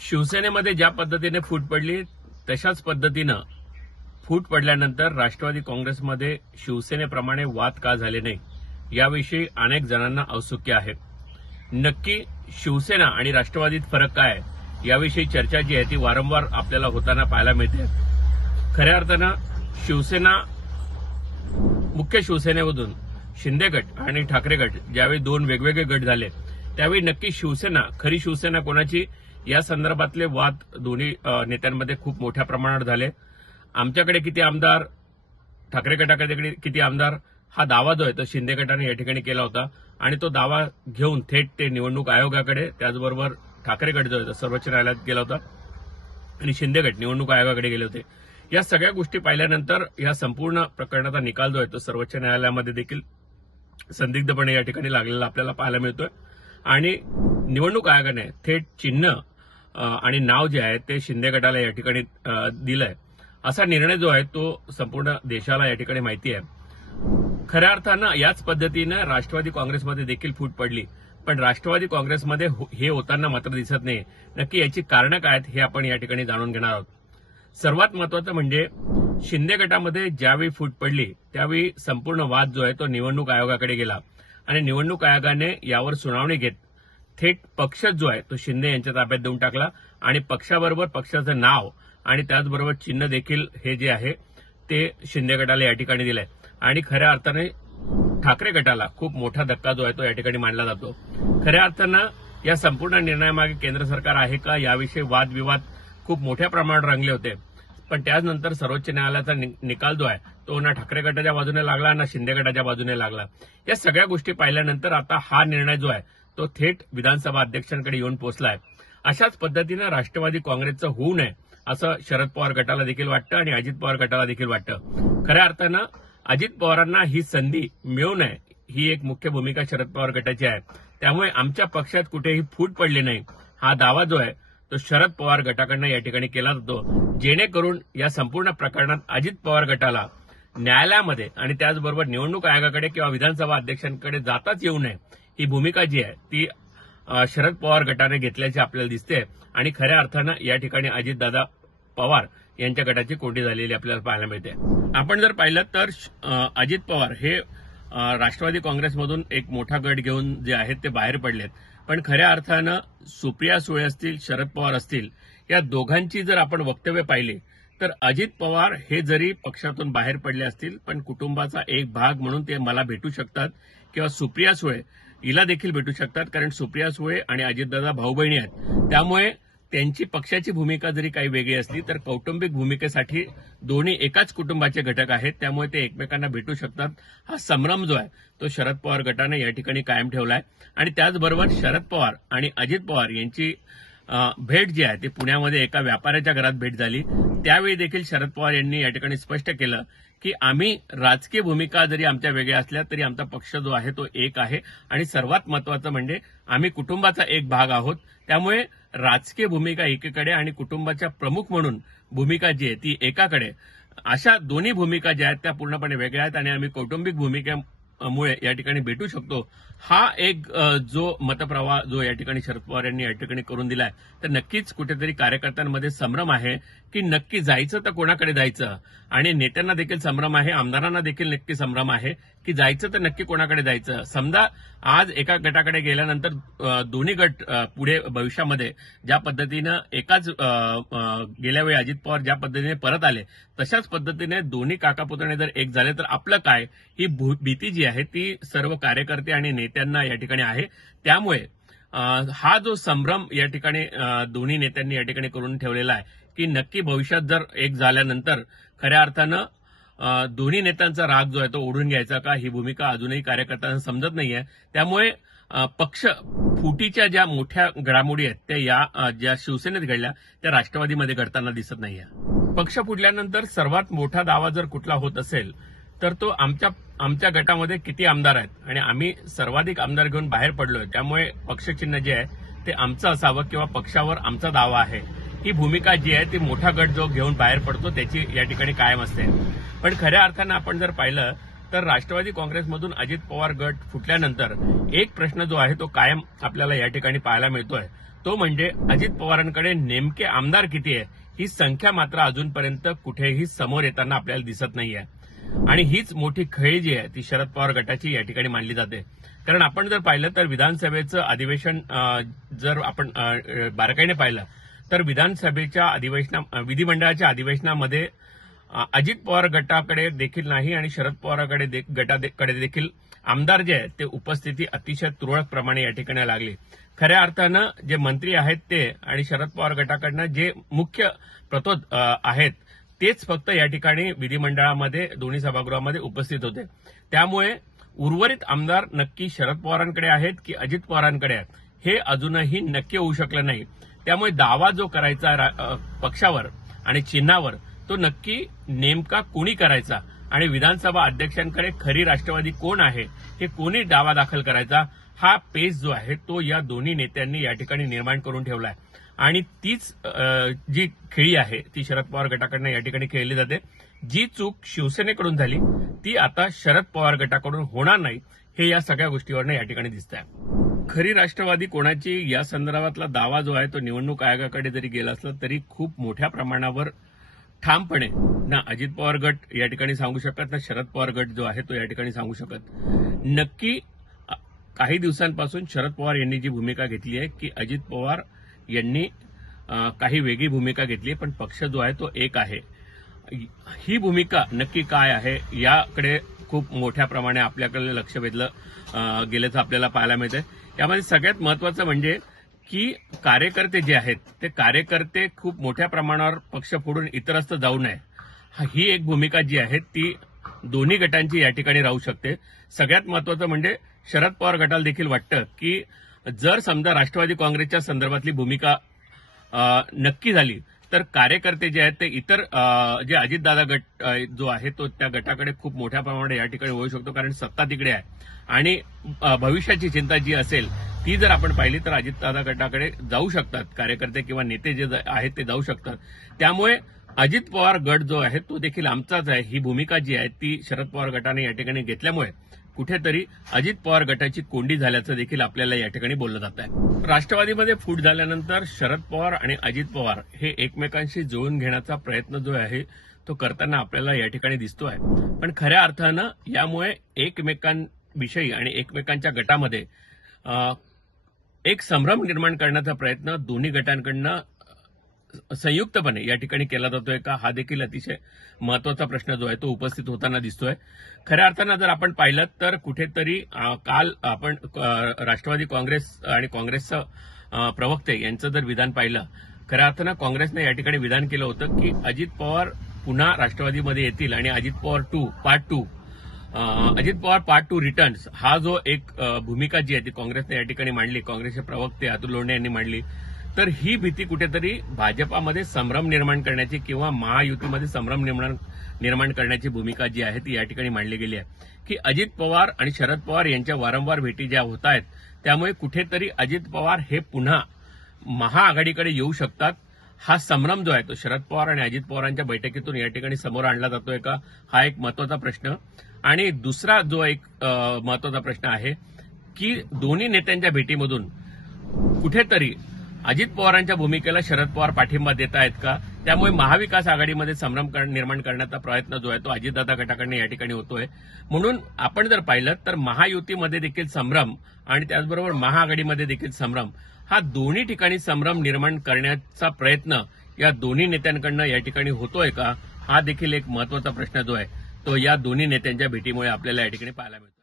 शिवसेनेमध्ये ज्या पद्धतीने फूट पडली तशाच पद्धतीनं फूट पडल्यानंतर राष्ट्रवादी काँग्रेसमध्ये शिवसेनेप्रमाणे वाद का झाले नाही याविषयी अनेक जणांना औत्सुक्य आहे. नक्की शिवसेना आणि राष्ट्रवादीत फरक काय आहे याविषयी चर्चा जी आहे ती वारंवार आपल्याला होताना पाहायला मिळते. खऱ्या अर्थानं शिवसेना मुख्य शिवसेनेमधून शिंदे गट आणि ठाकरे गट ज्यावेळी दोन वेगवेगळे गट झाले त्यावेळी नक्की शिवसेना खरी शिवसेना कोणाची या संदर्भातले वाद दोन्ही नेत्यांमध्ये खूप मोठ्या प्रमाणात झाले. आमच्याकडे किती आमदार ठाकरे गटाकडे किती आमदार हा दावा जो आहे तो शिंदे गटाने या ठिकाणी केला होता. आणि तो दावा घेऊन थेट ते निवडणूक आयोगाकडे त्याचबरोबर ठाकरे गट जो आहे तो सर्वोच्च न्यायालयात गेला होता. आणि शिंदे गट निवडणूक आयोगाकडे गेले होते. या सगळ्या गोष्टी पाहिल्यानंतर या संपूर्ण प्रकरणाचा निकाल जो आहे तो सर्वोच्च न्यायालयामध्ये देखील संदिग्धपणे या ठिकाणी लागलेला आपल्याला पाहायला मिळतोय. आणि निवडणूक आयोगाने थेट चिन्ह आणि नाव जे आहे ते शिंदे गटाला या ठिकाणी दिलंय. असा निर्णय जो आहे तो संपूर्ण देशाला या ठिकाणी माहिती आहे. खऱ्या अर्थानं याच पद्धतीनं राष्ट्रवादी काँग्रेसमध्ये देखील फूट पडली. पण राष्ट्रवादी काँग्रेसमध्ये हो, हे होताना मात्र दिसत नाही. नक्की याची कारणं काय आहेत हे आपण या ठिकाणी जाणून घेणार आहोत. सर्वात महत्वाचं म्हणजे शिंदे गटामध्ये ज्यावेळी फूट पडली त्यावेळी संपूर्ण वाद जो आहे तो निवडणूक आयोगाकडे गेला. आणि निवडणूक आयोगाने यावर सुनावणी घेत थेट पक्ष जो आहे तो शिंदे यांच्या ताब्यात देऊन टाकला आणि पक्षाबरोबर पक्षाचं नाव आणि त्याचबरोबर चिन्ह देखील हे जे आहे ते शिंदे गटाला या ठिकाणी दिलंय. आणि खऱ्या अर्थाने ठाकरे गटाला खूप मोठा धक्का जो आहे तो या ठिकाणी मानला जातो. खऱ्या अर्थानं या संपूर्ण निर्णयामागे केंद्र सरकार आहे का याविषयी वादविवाद खूप मोठ्या प्रमाणात रंगले होते. पण त्याचनंतर सर्वोच्च न्यायालयाचा नि- निकाल जो आहे तो ना ठाकरे गटाच्या बाजूने लागला ना शिंदे गटाच्या बाजूने लागला. या सगळ्या गोष्टी पाहिल्यानंतर आता हा निर्णय जो आहे तो थेट विधानसभा अध्यक्षांकडे येऊन पोहोचलाय अशाच पद्धतीनं राष्ट्रवादी काँग्रेसचं होऊ नये असं शरद पवार गटाला देखील वाटतं आणि अजित पवार गटाला देखील वाटतं. खऱ्या अर्थानं अजित पवारांना ही संधी मिळू नये ही एक मुख्य भूमिका शरद पवार गटाची आहे. त्यामुळे आमच्या पक्षात कुठेही फूट पडली नाही. हा दावा जो आहे तो शरद पवार गटाकडनं या ठिकाणी केला जातो. जेणेकरून या संपूर्ण प्रकरणात अजित पवार गटाला न्यायालयामध्ये आणि त्याचबरोबर निवडणूक आयोगाकडे किंवा विधानसभा अध्यक्षांकडे जाताच येऊ नये. ही भूमिका जी आहे ती शरद पवार गटाने घेतल्याची आपल्याला दिसते. आणि खऱ्या अर्थानं या ठिकाणी अजितदादा पवार यांच्या गटाची कोंडी झालेली आपल्याला पाहायला मिळते. आपण जर पाहिलं तर अजित पवार हे राष्ट्रवादी काँग्रेसमधून एक मोठा गट घेऊन जे आहेत ते बाहेर पडलेत. पण खऱ्या अर्थानं सुप्रिया सुळे असतील शरद पवार असतील या दोघांची जर आपण वक्तव्य पाहिली तर अजित पवार हे जरी पक्षातून बाहेर पडले असतील पण कुटुंबाचा एक भाग म्हणून ते मला भेटू शकतात. किंवा सुप्रिया सुळे हिला देखील भेटू शकतात कारण सुप्रिया सुळे आणि अजितदादा भाऊ बहिणी आहेत. त्यामुळे त्यांची पक्षाची भूमिका जरी काही वेगळी असली तर कौटुंबिक भूमिकेसाठी दोन्ही एकाच कुटुंबाचे घटक आहेत. त्यामुळे ते एकमेकांना भेटू शकतात. हा संभ्रम जो आहे तो शरद पवार गटाने या ठिकाणी कायम ठेवला आहे आणि त्याचबरोबर शरद पवार आणि अजित पवार यांची भेट जी आहे ती पुण्यामध्ये एका व्यापाऱ्याच्या घरात भेट झाली. त्यावेळी देखील शरद पवार यांनी या ठिकाणी स्पष्ट केलं की आम्ही राजकीय भूमिका जरी आमच्या वेगळ्या असल्या तरी आमचा पक्ष जो आहे तो एक आहे. आणि सर्वात महत्वाचं म्हणजे आम्ही कुटुंबाचा एक भाग आहोत. त्यामुळे राजकीय भूमिका एकीकडे आणि कुटुंबाच्या प्रमुख म्हणून भूमिका जी आहे ती एकाकडे. अशा दोन्ही भूमिका ज्या आहेत त्या पूर्णपणे वेगळ्या आहेत आणि आम्ही कौटुंबिक मुळे या ठिकाणी भेटू शकतो. हा एक जो मतप्रवाह जो या ठिकाणी शरद पवार यांनी या ठिकाणी करून दिलाय तर नक्कीच कुठेतरी कार्यकर्त्यांमध्ये संभ्रम आहे की नक्की जायचं तर कोणाकडे जायचं? आणि नेत्यांना देखील संभ्रम आहे आमदारांना देखील नक्की संभ्रम आहे की जायचं तर नक्की कोणाकडे जायचं? समजा आज एका गटाकडे गेल्यानंतर दोन्ही गट पुढे भविष्यामध्ये ज्या पद्धतीनं एकाच अ, गेल्या वेळी अजित पवार ज्या पद्धतीने परत आले तशाच पद्धतीने दोन्ही काकापुतणे जर एक झाले तर आपलं काय? ही भीती जी आहे ती सर्व कार्यकर्ते आणि नेत्यांना या ठिकाणी आहे. त्यामुळे हा जो संभ्रम या ठिकाणी दोन्ही नेत्यांनी या ठिकाणी करून ठेवलेला आहे की नक्की भविष्यात जर एक झाल्यानंतर खऱ्या अर्थानं दोन्ही नेत्यांचा राग जो आहे तो ओढून घ्यायचा का? ही भूमिका अजूनही कार्यकर्त्यांना समजत नाहीये. त्यामुळे पक्ष फुटीच्या ज्या मोठ्या घडामोडी आहेत त्या या ज्या शिवसेनेत घडल्या त्या राष्ट्रवादीमध्ये घडताना दिसत नाहीये. पक्ष फुटल्यानंतर सर्वात मोठा दावा जर कुठला होत असेल तर तो आमच्या आमच्या गटामध्ये किती आमदार आहेत? आणि आम्ही सर्वाधिक आमदार घेऊन बाहेर पडलोय त्यामुळे पक्षचिन्ह जे आहे ते आमचं असावं किंवा पक्षावर आमचा दावा आहे. ही भूमिका जी आहे ती मोठा गट जो घेऊन बाहेर पडतो त्याची या ठिकाणी कायम असते. पण खऱ्या अर्थानं आपण जर पाहिलं तर राष्ट्रवादी काँग्रेसमधून अजित पवार गट फुटल्यानंतर एक प्रश्न जो आहे तो कायम आपल्याला या ठिकाणी पाहायला मिळतोय. तो म्हणजे अजित पवारांकडे नेमके आमदार किती आहे? ही संख्या मात्र अजूनपर्यंत कुठेही समोर येताना आपल्याला दिसत नाहीये. आणि हीच मोठी खळी जी आहे ती शरद पवार गटाची या ठिकाणी मानली जाते. कारण आपण जर पाहिलं तर विधानसभेचं अधिवेशन जर आपण बारकाईने पाहिलं तर विधानसभेच्या अधिवेशना विधिमंडळाच्या अधिवेशनामध्ये अजित पवार गटाकडे देखील नाही आणि शरद पवाराकडे दे- गटाकडे देखील आमदार जे आहेत ते उपस्थिती अतिशय तुरळक प्रमाणे या ठिकाणी लागली. खऱ्या अर्थानं जे मंत्री आहेत ते आणि शरद पवार गटाकडनं जे मुख्य प्रतोद आहेत तेच फक्त या ठिकाणी विधिमंडळामध्ये दोन्ही सभागृहामध्ये उपस्थित होते. त्यामुळे उर्वरित आमदार नक्की शरद पवारांकडे आहेत की अजित पवारांकडे आहेत हे अजूनही नक्की होऊ शकलं नाही. त्यामुळे दावा जो करायचा रा- पक्षावर आणि चिन्हावर तो नक्की नेमका कोणी करायचा? आणि विधानसभा अध्यक्षांकडे खरी राष्ट्रवादी कोण आहे हे कोणी दावा दाखल करायचा हा पेज जो आहे तो या दोन्ही नेत्यांनी या ठिकाणी निर्माण करून ठेवला आहे आणि तीच जी खेळी आहे ती शरद पवार गटाकडनं या ठिकाणी खेळली जाते. जी चूक शिवसेनेकडून झाली ती आता शरद पवार गटाकडून होणार नाही हे या सगळ्या गोष्टीवरनं या ठिकाणी दिसत आहे खरी राष्ट्रवादी कोणाची या संदर्भातला दावा जो आहे तो निवडणूक आयोगाकडे जरी गेला असला तरी खूप मोठ्या प्रमाणावर ठामपणे. ना अजित पवार गट या ठिकाणी सांगू शकत ना शरद पवार गट जो आहे तो या ठिकाणी सांगू शकत. नक्की काही दिवसांपासून शरद पवार यांनी जी भूमिका घेतली आहे की अजित पवार यांनी काही वेगळी भूमिका घेतली पण पक्ष जो आहे तो एक आहे. ही भूमिका नक्की काय आहे याकडे खूप मोठ्या प्रमाणे आपल्याकडे लक्ष वेधलं गेल्याचं आपल्याला पाहायला मिळतंय. यामध्ये सगळ्यात महत्वाचं म्हणजे की कार्यकर्ते जे आहेत ते कार्यकर्ते खूप मोठ्या प्रमाणावर पक्ष फोडून इतरस्त जाऊ नये. ही एक भूमिका जी आहे ती दोन्ही गटांची या ठिकाणी राहू शकते. सगळ्यात महत्वाचं म्हणजे शरद पवार गटाला देखील वाटतं की जर समजा राष्ट्रवादी काँग्रेसच्या संदर्भातली भूमिका नक्की झाली तर कार्यकर्ते जे आहेत ते इतर जे अजितदादा गट जो आहे तो त्या गटाकडे खूप मोठ्या प्रमाणात या ठिकाणी होऊ शकतो कारण सत्ता तिकडे आहे. आणि भविष्याची चिंता जी असेल ती जर आपण पाहिली तर अजितदादा गटाकडे जाऊ शकतात कार्यकर्ते किंवा नेते जे आहेत ते जाऊ शकतात. त्यामुळे अजित पवार गट जो आहे तो देखील आमचाच आहे. ही भूमिका जी आहे ती शरद पवार गटाने या ठिकाणी घेतल्यामुळे कुठेतरी अजित पवार गटाची कोंडी झाल्याचं देखील आपल्याला या ठिकाणी बोललं जात आहे. राष्ट्रवादीमध्ये फूट झाल्यानंतर शरद पवार आणि अजित पवार हे एकमेकांशी जुळून घेण्याचा प्रयत्न जो आहे तो करताना आपल्याला या ठिकाणी दिसतो आहे. पण खऱ्या अर्थानं यामुळे एकमेकांविषयी आणि एकमेकांच्या गटामध्ये एक संभ्रम निर्माण करण्याचा प्रयत्न दोन्ही गटांकडनं संयुक्तपणे या ठिकाणी केला जातोय का हा देखील अतिशय महत्त्वाचा प्रश्न जो आहे तो उपस्थित होताना दिसतोय. खऱ्या अर्थानं जर आपण पाहिलं तर कुठेतरी काल आपण राष्ट्रवादी काँग्रेस आणि काँग्रेसचं प्रवक्ते यांचं जर विधान पाहिलं खऱ्या अर्थानं काँग्रेसनं या ठिकाणी विधान केलं होतं की अजित पवार पुन्हा राष्ट्रवादीमध्ये येतील आणि Ajit Pawar two part two Ajit Pawar part two returns हा जो एक भूमिका जी आहे ती काँग्रेसने या ठिकाणी मांडली. काँग्रेसचे प्रवक्ते अतुल लोंढे यांनी मांडली. तर ही भीती कुठेतरी भाजपामध्ये संभ्रम निर्माण करण्याची किंवा महायुतीमध्ये संभ्रम निर्माण निर्माण करण्याची भूमिका जी आहे ती या ठिकाणी मांडली गेली आहे. की अजित पवार आणि शरद पवार यांच्या वारंवार भेटी ज्या होत आहेत त्यामुळे कुठेतरी अजित पवार हे पुन्हा महाआघाडीकडे येऊ शकतात. हा संभ्रम जो आहे तो शरद पवार आणि अजित पवारांच्या बैठकीतून या ठिकाणी समोर आणला जातोय का? हा एक महत्त्वाचा प्रश्न. आणि दुसरा जो एक महत्त्वाचा प्रश्न आहे की दोन्ही नेत्यांच्या भेटीमधून कुठेतरी अजित पवारांच्या भूमिकेला शरद पवार पाठिंबा देत आहेत का? त्यामुळे महाविकास आघाडीमध्ये संभ्रम कर- निर्माण करण्याचा प्रयत्न जो आहे तो अजितदादा गटाकडनं या ठिकाणी होतोय. म्हणून आपण जर पाहिलं तर महायुतीमध्ये देखील संभ्रम आणि त्याचबरोबर महाआघाडीमध्ये देखील संभ्रम हा दोन्ही ठिकाणी संभ्रम निर्माण करण्याचा प्रयत्न या दोन्ही नेत्यांकडनं या ठिकाणी होतोय का? हा देखील एक महत्त्वाचा प्रश्न जो आहे. तो या दोन्ही नेत्यांच्या भेटीमुळे आपल्याला या ठिकाणी पाहायला मिळतो.